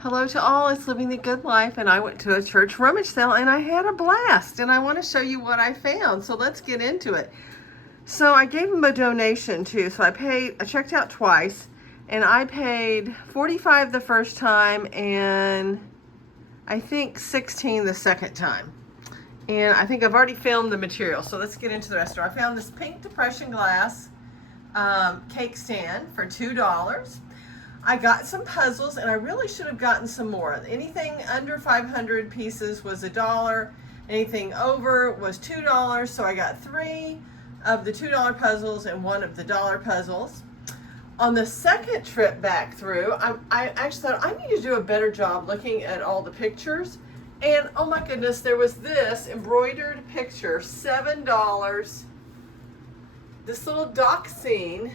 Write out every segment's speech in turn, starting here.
Hello to all, it's Living the Good Life, and I went to a church rummage sale and I had a blast, and I want to show you what I found, so let's get into it. So I gave them a donation too, so I checked out twice, and I paid $45 the first time and I think $16 the second time. And I think I've already filmed the material, so let's get into the rest of it. I found this pink depression glass cake stand for $2. I got some puzzles, and I really should have gotten some more. Anything under 500 pieces was $1. Anything over was $2, so I got 3 of the $2 puzzles and 1 of the dollar puzzles. On the second trip back through, I actually thought I need to do a better job looking at all the pictures. And oh my goodness, there was this embroidered picture, $7. This little dock scene.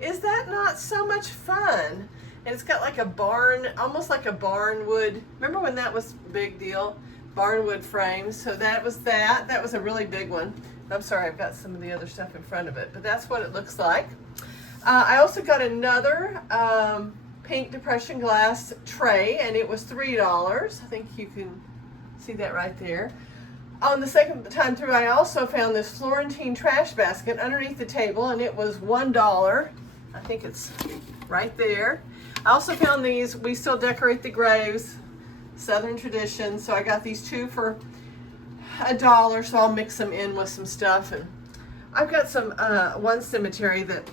Is that not so much fun? And it's got like a barn, almost like a barnwood. Remember when that was a big deal? Barnwood frames. So that was that. That was a really big one. I'm sorry, I've got some of the other stuff in front of it, but that's what it looks like. I also got another pink depression glass tray, and it was $3. I think you can see that right there. On the second time through, I also found this Florentine trash basket underneath the table, and it was $1. I think it's right there. I also found these. We still decorate the graves, Southern tradition. So I got these 2 for $1. So I'll mix them in with some stuff. And I've got some one cemetery that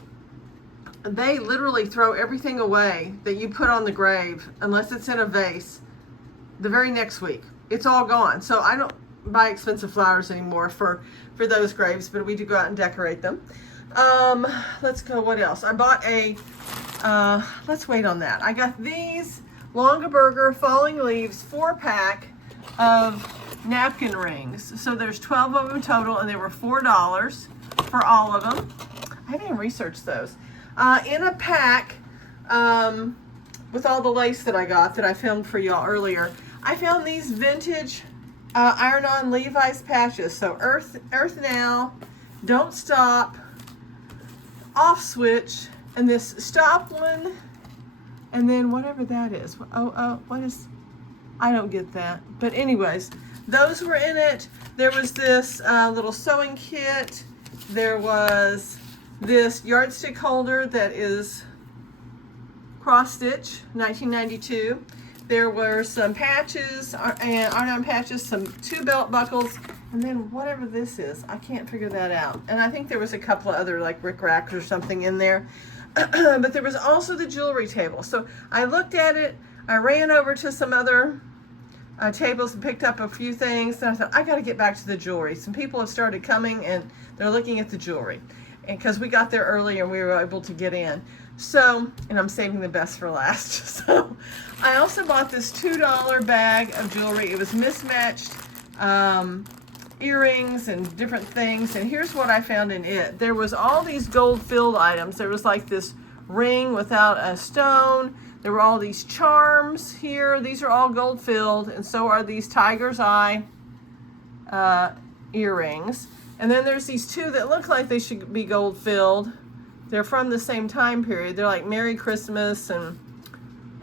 they literally throw everything away that you put on the grave, unless it's in a vase, the very next week. It's all gone. So I don't buy expensive flowers anymore for those graves, but we do go out and decorate them. Let's go, what else? I bought a, let's wait on that. I got these Longaberger Falling Leaves 4-pack of napkin rings. So there's 12 of them total, and they were $4 for all of them. I haven't even researched those. In a pack, with all the lace that I got that I filmed for y'all earlier, I found these vintage iron-on Levi's patches. So Earth Now, Don't Stop, Off Switch, and this stop one, and then whatever that is. What is, I don't get that. But anyways, those were in it. There was this little sewing kit. There was this yardstick holder that is cross-stitch, 1992. There were some patches, and iron-on patches, some 2 belt buckles, and then whatever this is, I can't figure that out. And I think there was a couple of other like rickrack or something in there. But there was also the jewelry table. So I looked at it, I ran over to some other tables and picked up a few things, and I thought, I got to get back to the jewelry. Some people have started coming and they're looking at the jewelry. And because we got there early and we were able to get in. So, and I'm saving the best for last. So I also bought this $2 bag of jewelry. It was mismatched earrings and different things. And here's what I found in it. There was all these gold filled items. There was like this ring without a stone. There were all these charms here. These are all gold filled. And so are these tiger's eye earrings. And then there's these 2 that look like they should be gold filled. They're from the same time period. They're like Merry Christmas and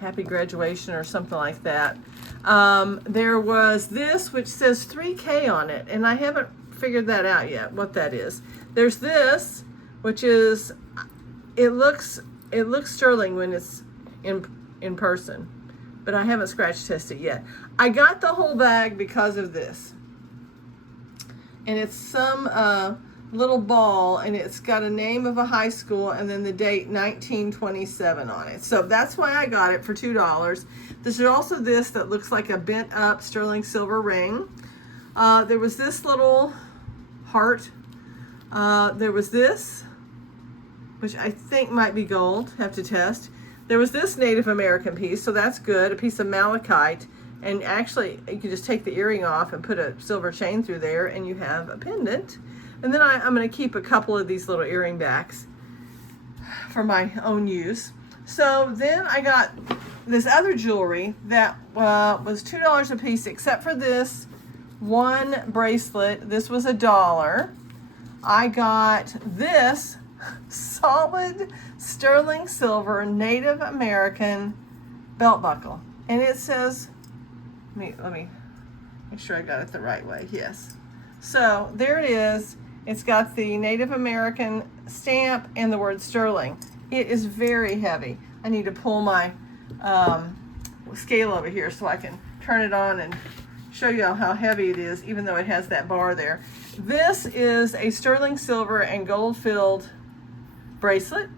Happy Graduation or something like that. There was this, which says 3K on it, and I haven't figured that out yet, what that is. There's this, which is, it looks sterling when it's in person, but I haven't scratch tested yet. I got the whole bag because of this. And it's some little ball, and it's got a name of a high school and then the date 1927 on it. So that's why I got it for $2. There's also this that looks like a bent up sterling silver ring. There was this little heart. There was this, which I think might be gold, have to test. There was this Native American piece, so that's good, a piece of malachite. And actually, you can just take the earring off and put a silver chain through there, and you have a pendant. And then I'm going to keep a couple of these little earring backs for my own use. So then I got this other jewelry that was $2 a piece, except for this one bracelet. This was $1. I got this solid sterling silver Native American belt buckle. And it says, let me make sure I got it the right way. Yes. So there it is. It's got the Native American stamp and the word sterling. It is very heavy. I need to pull my scale over here so I can turn it on and show you how heavy it is, even though it has that bar there. This is a sterling silver and gold filled bracelet.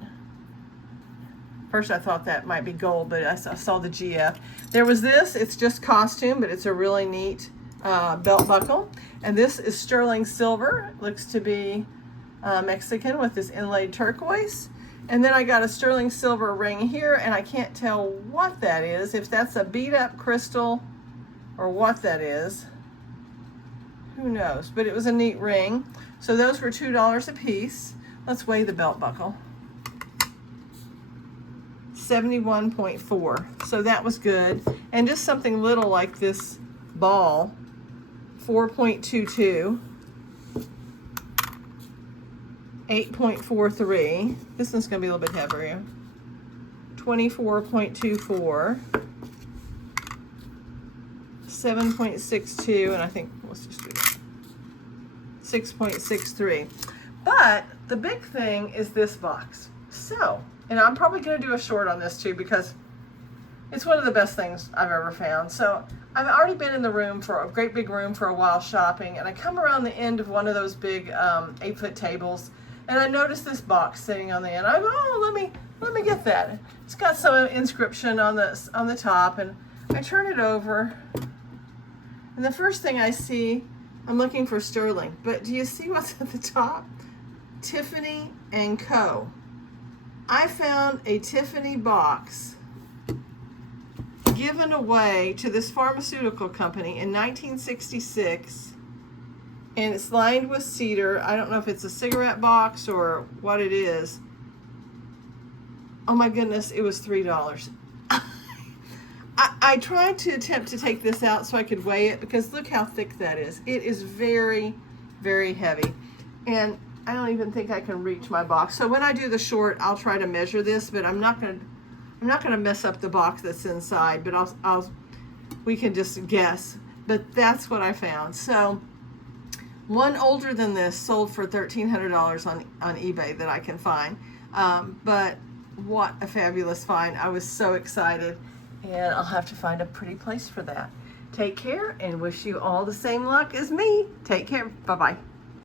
First I thought that might be gold, but I saw the GF. There was this, it's just costume, but it's a really neat belt buckle. And this is sterling silver. It looks to be Mexican with this inlaid turquoise. And then I got a sterling silver ring here, and I can't tell what that is, if that's a beat up crystal or what that is. Who knows? But it was a neat ring. So those were $2 a piece. Let's weigh the belt buckle. 71.4. So that was good. And just something little like this ball, 4.22. 8.43. This one's going to be a little bit heavier. 24.24. 7.62, and I think let's just do that. 6.63. But the big thing is this box. So, and I'm probably going to do a short on this too because it's one of the best things I've ever found. So I've already been in the room for a great big room for a while shopping, and I come around the end of one of those big 8-foot tables, and I noticed this box sitting on the end. I'm let me get that. It's got some inscription on the top, and I turn it over, and the first thing I see, I'm looking for sterling, but do you see what's at the top? Tiffany and Co. I found a Tiffany box given away to this pharmaceutical company in 1966, and it's lined with cedar. I don't know if it's a cigarette box or what it is. Oh my goodness, it was $3. I tried to attempt to take this out so I could weigh it, because look how thick that is. It is very, very heavy, and I don't even think I can reach my box. So when I do the short, I'll try to measure this, but I'm not gonna mess up the box that's inside, but we can just guess. But that's what I found. So one older than this sold for $1,300 on eBay that I can find. But what a fabulous find. I was so excited, and I'll have to find a pretty place for that. Take care, and wish you all the same luck as me. Take care. Bye-bye.